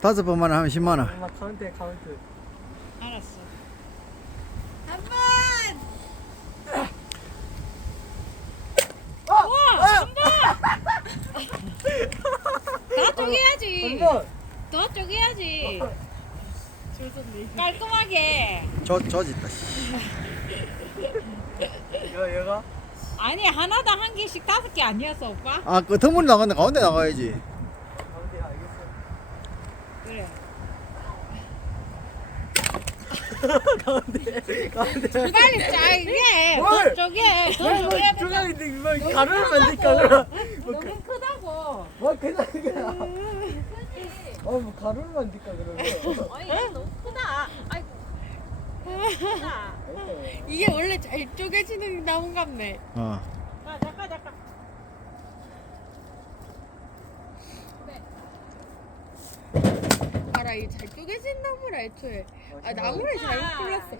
5번만 하면 10만 원. 엄마 카운트해 카운트. 알았어. 한 번. 한 번. 더 쪼개야지. 한 번. 더 쪼개야지. 깔끔하게. 저짓다. 얘가? 아니 하나당 한 개씩 5개 아니었어 오빠? 아, 그 덩물이 나간다. 가운데 나가야지. 가운데 알겠어. 그래. 가운데. 빨리 짜게. 뭘? 더 쪼개. 더 쪼개야 된다. 중앙인데 뭐 가루를 만들까 그럼? 너무 크다고. 뭐 그냥 뭐 가루를 만들까 그러면? 아니 너무 크다. 아이고. 크다. 이게 원래 잘 쪼개지는 나무 같네. 어. 아 잠깐. 봐라 이게 잘 쪼개진 나무라 애초에. 아 나무를 잘못 골랐어.